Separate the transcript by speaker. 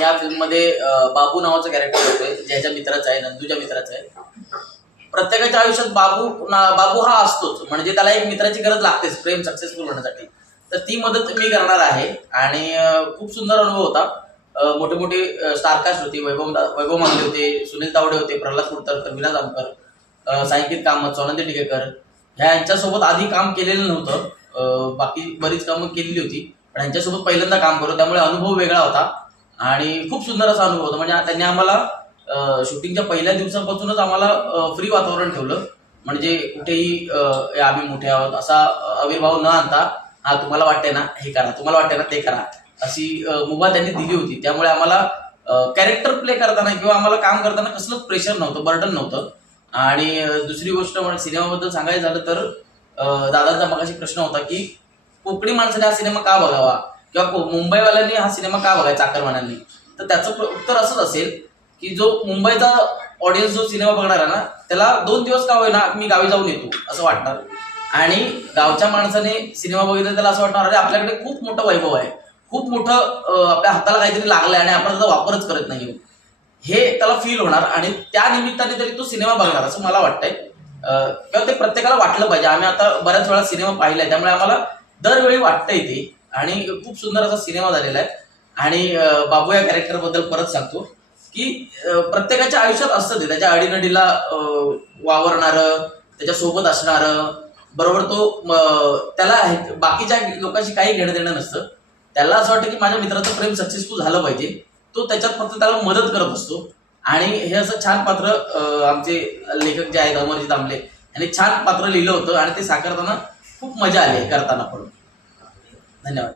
Speaker 1: या फिल्ममध्ये बाबू नावाचं कॅरेक्टर होतोय ज्याच्या मित्राचं आहे नंदूच्या मित्राचं आहे. प्रत्येकाच्या आयुष्यात बाबू ना- बाबू हा असतोच. म्हणजे त्याला एक मित्राची गरज लागतेच प्रेम सक्सेसफुल होण्यासाठी. तर ती मदत मी करणार आहे. आणि खूप सुंदर अनुभव होता. मोठे मोठे स्टारकास्ट होते. वैभव वैभव मांगले होते सुनील तावडे होते प्रल्हाद कुडतरकर विलास आमकर अं, सायंकित कामत सोनंदी टिकेकर. ह्या यांच्यासोबत आधी काम केलेलं नव्हतं. बाकी बरीच कामं केलेली होती. पण यांच्यासोबत पहिल्यांदा काम करतो त्यामुळे अनुभव वेगळा होता. आणि खूप सुंदर असा अनुभव होता. म्हणजे त्यांनी आम्हाला शूटिंगच्या पहिल्या दिवसापासूनच आम्हाला फ्री वातावरण ठेवलं. म्हणजे कुठेही आम्ही मोठे आहोत असा आविर्भाव न आणता हा तुम्हाला वाटते ना हे करा तुम्हाला वाटते ना ते करा अशी मुभा त्यांनी दिली होती. त्यामुळे आम्हाला कॅरेक्टर प्ले करताना किंवा आम्हाला काम करताना कसलंच प्रेशर नव्हतं बर्डन नव्हतं. आणि दुसरी गोष्ट म्हणजे सिनेमाबद्दल सांगायचं झालं तर दादांचा मगाशी प्रश्न होता की कोकणी माणसाने हा सिनेमा का बघावा? किंवा मुंबईवाल्यांनी हा सिनेमा का बघायचा चाकरमान्यांनी तर त्याचं उत्तर असंच असेल की जो मुंबईचा ऑडियन्स जो सिनेमा बघणार आहे ना त्याला दोन दिवस का होईना मी गावी जाऊन येतो असं वाटणार. आणि गावच्या माणसाने सिनेमा बघितला त्याला असं वाटणार अरे आपल्याकडे खूप मोठं वैभव आहे. खूप मोठं आपल्या हाताला काहीतरी लागलंय आणि आपण त्याचा वापरच करत नाही हे त्याला फील होणार आणि त्या निमित्ताने तरी तो सिनेमा बघणार असं मला वाटतंय. किंवा ते प्रत्येकाला वाटलं पाहिजे. आम्ही आता बऱ्याच वेळा सिनेमा पाहिलाय त्यामुळे आम्हाला दरवेळी वाटतंय ते. आणि खूप सुंदर असा सिनेमा झालेला आहे. आणि बाबू या कॅरेक्टरबद्दल परत सांगतो की प्रत्येकाच्या आयुष्यात असतं ते. त्याच्या अडीनडीला वावरणारं त्याच्यासोबत असणारं बरोबर तो त्याला बाकीच्या लोकांशी काही घेणं देणं नसतं. त्याला असं वाटतं की माझ्या मित्राचं प्रेम सक्सेसफुल झालं पाहिजे. तो त्याच्यात फक्त त्याला मदत करत असतो. आणि हे असं छान पात्र आमचे लेखक जे आहेत अमरजी दामले यांनी छान पात्र लिहिलं होतं आणि ते साकारताना खूप मजा आली करताना पण. धन्यवाद